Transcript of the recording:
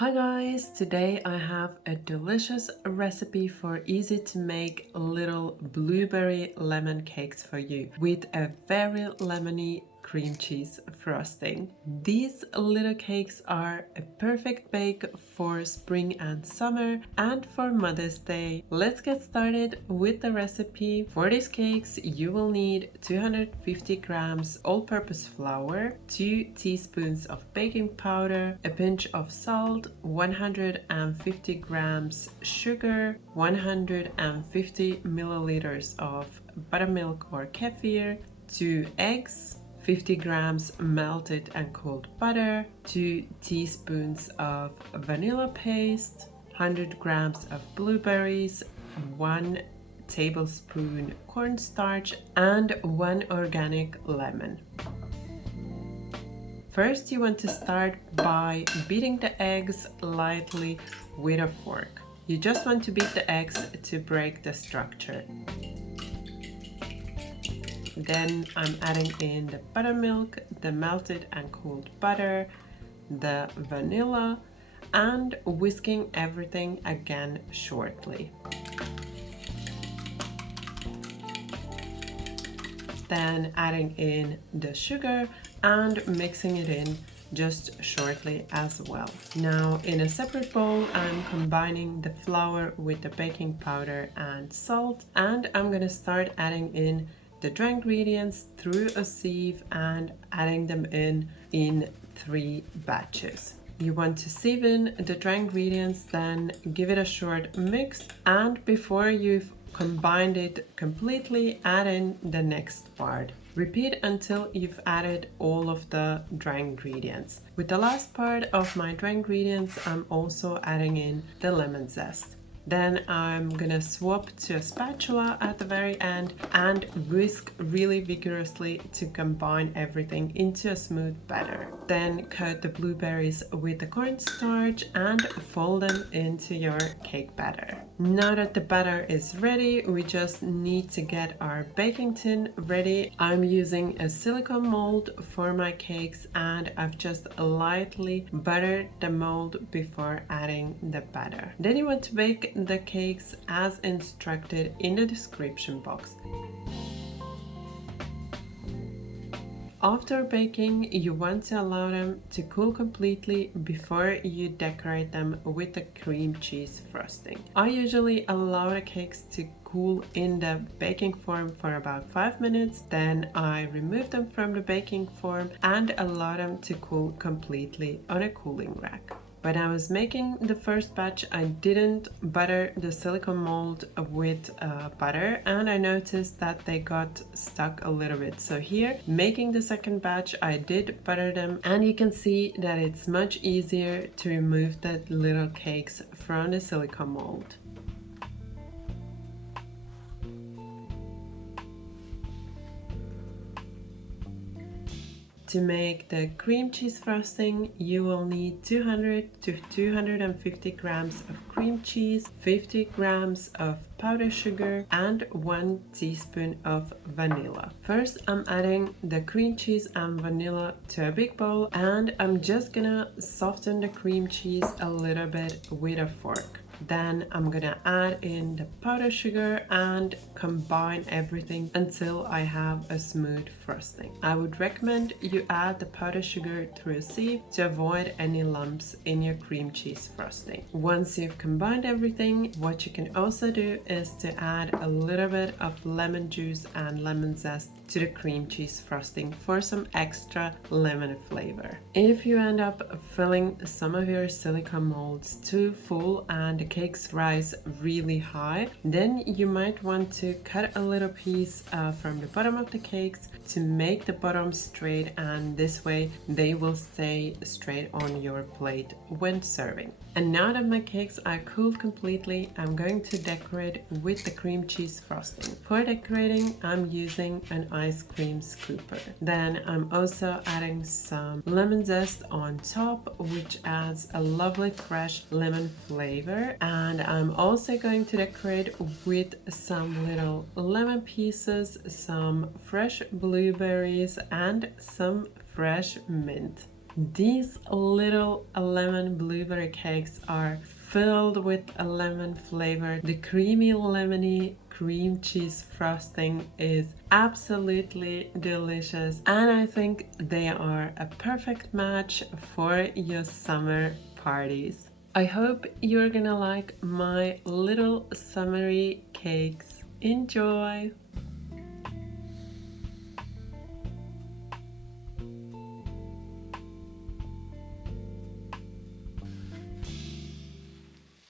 Hi guys, today I have a delicious recipe for easy to make little blueberry lemon cakes for you with a very lemony cream cheese frosting. These little cakes are a perfect bake for spring and summer and for Mother's Day. Let's get started with the recipe. For these cakes you will need 250 grams all-purpose flour, 2 teaspoons of baking powder, a pinch of salt, 150 grams sugar, 150 milliliters of buttermilk or kefir, 2 eggs, 50 grams melted and cooled butter, 2 teaspoons of vanilla paste, 100 grams of blueberries, 1 tablespoon cornstarch, and 1 organic lemon. First, you want to start by beating the eggs lightly with a fork. You just want to beat the eggs to break the structure. Then I'm adding in the buttermilk, the melted and cooled butter, the vanilla, and whisking everything again shortly. Then adding in the sugar and mixing it in just shortly as well. Now in a separate bowl I'm combining the flour with the baking powder and salt, and I'm gonna start adding in the dry ingredients through a sieve and adding them in 3 batches. You want to sieve in the dry ingredients, then give it a short mix, and before you've combined it completely, add in the next part. Repeat until you've added all of the dry ingredients. With the last part of my dry ingredients, I'm also adding in the lemon zest. Then I'm gonna swap to a spatula at the very end and whisk really vigorously to combine everything into a smooth batter. Then cut the blueberries with the cornstarch and fold them into your cake batter. Now that the batter is ready, we just need to get our baking tin ready. I'm using a silicone mold for my cakes and I've just lightly buttered the mold before adding the batter. Then you want to bake the cakes as instructed in the description box. After baking, you want to allow them to cool completely before you decorate them with the cream cheese frosting. I usually allow the cakes to cool in the baking form for about 5 minutes, then I remove them from the baking form and allow them to cool completely on a cooling rack. When I was making the first batch, I didn't butter the silicone mold with butter, and I noticed that they got stuck a little bit. So here, making the second batch, I did butter them, and you can see that it's much easier to remove the little cakes from the silicone mold. To make the cream cheese frosting, you will need 200 to 250 grams of cream cheese, 50 grams of powdered sugar, and 1 teaspoon of vanilla. First, I'm adding the cream cheese and vanilla to a big bowl, and I'm just gonna soften the cream cheese a little bit with a fork. Then I'm gonna add in the powdered sugar and combine everything until I have a smooth frosting. I would recommend you add the powdered sugar through a sieve to avoid any lumps in your cream cheese frosting. Once you've combined everything, what you can also do is to add a little bit of lemon juice and lemon zest to the cream cheese frosting for some extra lemon flavor. If you end up filling some of your silicone molds too full and the cakes rise really high, then you might want to cut a little piece from the bottom of the cakes to make the bottom straight, and this way they will stay straight on your plate when serving. And now that my cakes are cooled completely, I'm going to decorate with the cream cheese frosting. For decorating, I'm using an ice cream scooper. Then I'm also adding some lemon zest on top, which adds a lovely fresh lemon flavor. And I'm also going to decorate with some little lemon pieces, some fresh blueberries, and some fresh mint. These little lemon blueberry cakes are filled with a lemon flavor. The creamy lemony cream cheese frosting is absolutely delicious, and I think they are a perfect match for your summer parties. I hope you're gonna like my little summery cakes. Enjoy!